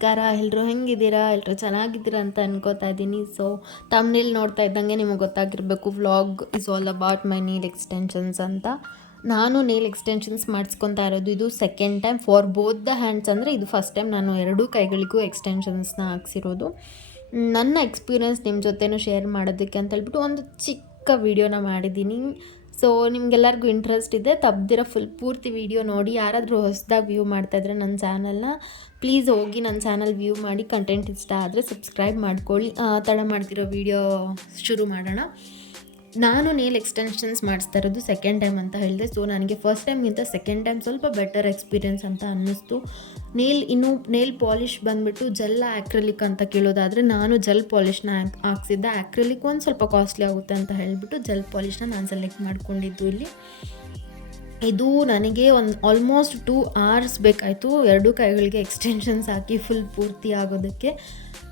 ನಮಸ್ಕಾರ. ಎಲ್ಲರೂ ಹೆಂಗಿದ್ದೀರಾ? ಎಲ್ಲರೂ ಚೆನ್ನಾಗಿದ್ದೀರಾ ಅಂತ ಅನ್ಕೋತಾ ಇದ್ದೀನಿ. ಸೊ ತಮ್ನೇಲಿ ನೋಡ್ತಾ ಇದ್ದಂಗೆ ನಿಮಗೆ ಗೊತ್ತಾಗಿರಬೇಕು, vlog is all about my nail extensions ಅಂತ. ನಾನು ನೇಲ್ ಎಕ್ಸ್ಟೆನ್ಷನ್ಸ್ ಮಾಡಿಸ್ಕೊತಾ ಇರೋದು ಇದು second time for both the hands. ಅಂದರೆ ಇದು ಫಸ್ಟ್ ಟೈಮ್ ನಾನು ಎರಡೂ ಕೈಗಳಿಗೂ ಎಕ್ಸ್ಟೆನ್ಷನ್ಸ್ನ ಹಾಕ್ಸಿರೋದು. ನನ್ನ ಎಕ್ಸ್ಪೀರಿಯೆನ್ಸ್ ನಿಮ್ಮ ಜೊತೆನೂ ಶೇರ್ ಮಾಡೋದಕ್ಕೆ ಅಂತ ಹೇಳ್ಬಿಟ್ಟು ಒಂದು ಚಿಕ್ಕ ವಿಡಿಯೋನ ಮಾಡಿದ್ದೀನಿ. ಸೊ ನಿಮ್ಗೆಲ್ಲರಿಗೂ ಇಂಟ್ರೆಸ್ಟ್ ಇದೆ ತಪ್ಪದಿರೋ ಪೂರ್ತಿ ವಿಡಿಯೋ ನೋಡಿ. ಯಾರಾದರೂ ಹೊಸದಾಗಿ ವ್ಯೂ ಮಾಡ್ತಾಯಿದ್ರೆ ನನ್ನ ಚಾನಲ್ನ ಪ್ಲೀಸ್ ಹೋಗಿ ನನ್ನ ಚಾನಲ್ ವ್ಯೂ ಮಾಡಿ. ಕಂಟೆಂಟ್ ಇಷ್ಟ ಆದರೆ ಸಬ್ಸ್ಕ್ರೈಬ್ ಮಾಡ್ಕೊಳ್ಳಿ. ತಡ ಮಾಡ್ತಿರೋ ವಿಡಿಯೋ ಶುರು ಮಾಡೋಣ. ನಾನು ನೇಲ್ ಎಕ್ಸ್ಟೆನ್ಷನ್ಸ್ ಮಾಡಿಸ್ತಾ ಇರೋದು ಸೆಕೆಂಡ್ ಟೈಮ್ ಅಂತ ಹೇಳಿದೆ. ಸೊ ನನಗೆ ಫಸ್ಟ್ ಟೈಮ್ಗಿಂತ ಸೆಕೆಂಡ್ ಟೈಮ್ ಸ್ವಲ್ಪ ಬೆಟರ್ ಎಕ್ಸ್ಪೀರಿಯೆನ್ಸ್ ಅಂತ ಅನ್ನಿಸ್ತು. ನೇಲ್ ಪಾಲಿಷ್ ಬಂದುಬಿಟ್ಟು ಜೆಲ್ ಆ್ಯಕ್ರಿಲಿಕ್ ಅಂತ ಕೇಳೋದಾದರೆ ನಾನು ಜೆಲ್ ಪಾಲಿಷ್ನ ಹಾಕ್ಸಿದ್ದೆ. ಆ್ಯಕ್ರಿಲಿಕ್ ಒಂದು ಸ್ವಲ್ಪ ಕಾಸ್ಟ್ಲಿ ಆಗುತ್ತೆ ಅಂತ ಹೇಳಿಬಿಟ್ಟು ಜೆಲ್ ಪಾಲಿಷ್ನ ನಾನು ಸೆಲೆಕ್ಟ್ ಮಾಡ್ಕೊಂಡಿದ್ದು. ಇದು ನನಗೆ ಒಂದು ಆಲ್ಮೋಸ್ಟ್ 2 hours ಬೇಕಾಯಿತು ಎರಡೂ ಕೈಗಳಿಗೆ ಎಕ್ಸ್ಟೆನ್ಷನ್ಸ್ ಹಾಕಿ ಫುಲ್ ಪೂರ್ತಿ ಆಗೋದಕ್ಕೆ.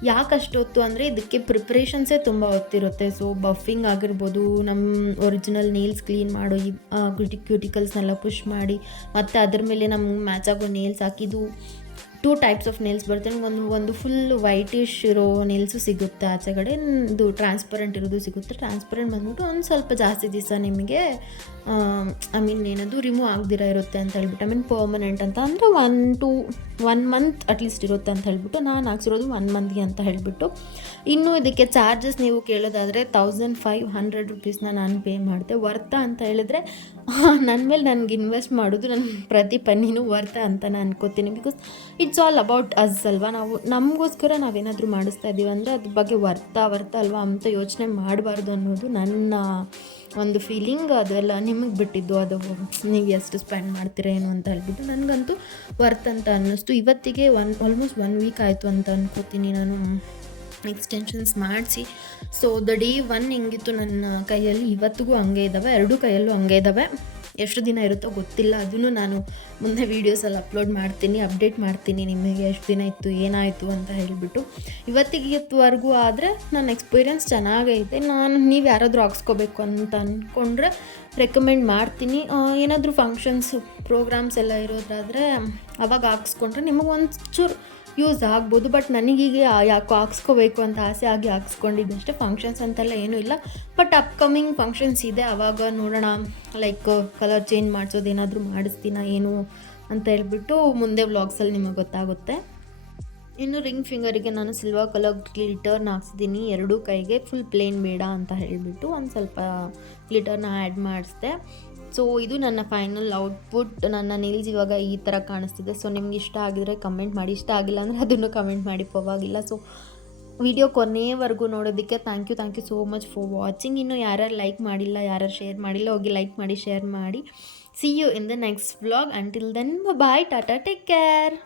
ಯಾಕಷ್ಟೊತ್ತು ಅಂದರೆ ಇದಕ್ಕೆ ಪ್ರಿಪ್ರೇಷನ್ಸೇ ತುಂಬ ಹೊತ್ತಿರುತ್ತೆ. ಸೊ ಬಫಿಂಗ್ ಆಗಿರ್ಬೋದು, ನಮ್ಮ ಒರಿಜಿನಲ್ ನೇಲ್ಸ್ ಕ್ಲೀನ್ ಮಾಡೋ ಈ ಕ್ಯೂಟಿಕಲ್ಸ್ನೆಲ್ಲ ಪುಷ್ ಮಾಡಿ, ಮತ್ತು ಅದ್ರ ಮೇಲೆ ನಮ್ಗೆ ಮ್ಯಾಚ್ ಆಗೋ ನೇಲ್ಸ್ ಹಾಕಿದ್ದು 2 ಟೈಪ್ಸ್ ಆಫ್ ನೇಲ್ಸ್ ಬರ್ತವೆ. ಒಂದು ಫುಲ್ ವೈಟಿಶ್ ಇರೋ ನೇಲ್ಸು ಸಿಗುತ್ತೆ, ಆಚೆಗಡೆ ಇದು ಟ್ರಾನ್ಸ್ಪರೆಂಟ್ ಇರೋದು ಸಿಗುತ್ತೆ. ಟ್ರಾನ್ಸ್ಪರೆಂಟ್ ಬಂದ್ಬಿಟ್ಟು ಒಂದು ಸ್ವಲ್ಪ ಜಾಸ್ತಿ ದಿವಸ ನಿಮಗೆ ಏನದು ರಿಮೂವ್ ಆಗದಿರ ಇರುತ್ತೆ ಅಂತ ಹೇಳ್ಬಿಟ್ಟು, ಪರ್ಮನೆಂಟ್ ಅಂತ ಅಂದರೆ 1 month ಅಟ್ಲೀಸ್ಟ್ ಇರುತ್ತೆ ಅಂತ ಹೇಳ್ಬಿಟ್ಟು ನಾನು ಹಾಕ್ಸಿರೋದು 1 monthಗೆ ಅಂತ ಹೇಳಿಬಿಟ್ಟು. ಇನ್ನು ಇದಕ್ಕೆ ಚಾರ್ಜಸ್ ನೀವು ಕೇಳೋದಾದರೆ 1500 rupeesನ ನಾನು ಪೇ ಮಾಡಿದೆ. ವರ್ತ ಅಂತ ಹೇಳಿದ್ರೆ ನನ್ನ ಮೇಲೆ ನನಗೆ ಇನ್ವೆಸ್ಟ್ ಮಾಡೋದು ನನ್ನ ಪ್ರತಿ ಪನ್ನಿನೂ ವರ್ತ ಅಂತ ನಾನು ಅನ್ಕೋತೀನಿ. Because it's all about us ಅಲ್ವಾ. ನಾವು ನಮಗೋಸ್ಕರ ನಾವೇನಾದರೂ ಮಾಡಿಸ್ತಾ ಇದ್ದೀವಿ ಅಂದರೆ ಅದ್ರ ಬಗ್ಗೆ ವರ್ತ ಅಲ್ವಾ ಅಂತ ಯೋಚನೆ ಮಾಡಬಾರ್ದು ಅನ್ನೋದು ನನ್ನ ಒಂದು ಫೀಲಿಂಗ್. ಅದೆಲ್ಲ ನಿಮಗೆ ಬಿಟ್ಟಿದ್ದು, ಅದು ನೀವು ಎಷ್ಟು ಸ್ಪೆಂಡ್ ಮಾಡ್ತೀರಾ ಏನು ಅಂತ ಹೇಳ್ಬಿಟ್ಟು. ನನಗಂತೂ ವರ್ತ್ ಅಂತ ಅನ್ನಿಸ್ತು. ಇವತ್ತಿಗೆ ಆಲ್ಮೋಸ್ಟ್ 1 week ಆಯಿತು ಅಂತ ಅನ್ಕೋತೀನಿ ನಾನು ಎಕ್ಸ್ಟೆನ್ಷನ್ಸ್ ಮಾಡಿಸಿ. ಸೊ ದ ಡೇ 1 ಹೆಂಗಿತ್ತು ನನ್ನ ಕೈಯಲ್ಲಿ ಇವತ್ತಿಗೂ ಹಂಗೆ ಇದ್ದಾವೆ, ಎರಡೂ ಕೈಯಲ್ಲೂ ಹಂಗೆ ಇದ್ದಾವೆ. ಎಷ್ಟು ದಿನ ಇರುತ್ತೋ ಗೊತ್ತಿಲ್ಲ, ಅದನ್ನು ನಾನು ಮುಂದೆ ವೀಡಿಯೋಸಲ್ಲಿ ಅಪ್ಲೋಡ್ ಮಾಡ್ತೀನಿ, ಅಪ್ಡೇಟ್ ಮಾಡ್ತೀನಿ ನಿಮಗೆ ಎಷ್ಟು ದಿನ ಇತ್ತು ಏನಾಯಿತು ಅಂತ ಹೇಳಿಬಿಟ್ಟು. ಇವತ್ತಿವರೆಗೂ ಆದರೆ ನನ್ನ ಎಕ್ಸ್ಪೀರಿಯೆನ್ಸ್ ಚೆನ್ನಾಗೈತೆ. ನೀವು ಯಾರಾದರೂ ಹಾಕ್ಸ್ಕೋಬೇಕು ಅಂತ ಅಂದ್ಕೊಂಡ್ರೆ ರೆಕಮೆಂಡ್ ಮಾಡ್ತೀನಿ. ಏನಾದರೂ ಫಂಕ್ಷನ್ಸ್ ಪ್ರೋಗ್ರಾಮ್ಸ್ ಎಲ್ಲ ಇರೋದಾದರೆ ಅವಾಗ ಹಾಕ್ಸ್ಕೊಂಡ್ರೆ ನಿಮಗೆ ಒಂಚೂರು ಯೂಸ್ ಆಗ್ಬೋದು. ಬಟ್ ನನಗೀಗ ಯಾಕೋ ಹಾಕ್ಸ್ಕೋಬೇಕು ಅಂತ ಆಸೆ ಆಗಿ ಹಾಕ್ಸ್ಕೊಂಡಿದ್ದಷ್ಟೇ. ಫಂಕ್ಷನ್ಸ್ ಅಂತೆಲ್ಲ ಏನೂ ಇಲ್ಲ, ಬಟ್ ಅಪ್ಕಮಿಂಗ್ ಫಂಕ್ಷನ್ಸ್ ಇದೆ, ಆವಾಗ ನೋಡೋಣ. ಲೈಕ್ ಕಲರ್ ಚೇಂಜ್ ಮಾಡಿಸೋದೇನಾದರೂ ಮಾಡಿಸ್ತೀನ ಏನು ಅಂತ ಹೇಳ್ಬಿಟ್ಟು ಮುಂದೆ ವ್ಲಾಗ್ಸಲ್ಲಿ ನಿಮಗೆ ಗೊತ್ತಾಗುತ್ತೆ. ಇನ್ನು ರಿಂಗ್ ಫಿಂಗರಿಗೆ ನಾನು ಸಿಲ್ವರ್ ಕಲರ್ ಗ್ಲಿಟರ್ನ ಹಾಕ್ಸಿದ್ದೀನಿ ಎರಡೂ ಕೈಗೆ. ಫುಲ್ ಪ್ಲೇನ್ ಬೇಡ ಅಂತ ಹೇಳಿಬಿಟ್ಟು ಒಂದು ಸ್ವಲ್ಪ ಗ್ಲಿಟರ್ನ ಆ್ಯಡ್ ಮಾಡಿಸ್ದೆ. ಸೊ ಇದು ನನ್ನ ಫೈನಲ್ ಔಟ್ಪುಟ್. ನನ್ನ ನೇಲ್ಸ್ ಇವಾಗ ಈ ಥರ ಕಾಣಿಸ್ತಿದೆ. ಸೊ ನಿಮ್ಗೆ ಇಷ್ಟ ಆಗಿದರೆ ಕಮೆಂಟ್ ಮಾಡಿ, ಇಷ್ಟ ಆಗಿಲ್ಲ ಅಂದರೆ ಅದನ್ನು ಕಮೆಂಟ್ ಮಾಡಿ, ಪರವಾಗಿಲ್ಲ. ಸೊ ವಿಡಿಯೋ ಕೊನೆಯವರೆಗೂ ನೋಡೋದಕ್ಕೆ thank you so much for watching. ಇನ್ನು ಯಾರ್ಯಾರು ಲೈಕ್ ಮಾಡಿಲ್ಲ, ಯಾರ್ಯಾರು ಶೇರ್ ಮಾಡಿಲ್ಲ, ಹೋಗಿ ಲೈಕ್ ಮಾಡಿ, ಶೇರ್ ಮಾಡಿ. See you in the next vlog. Until then bye, tata, take care.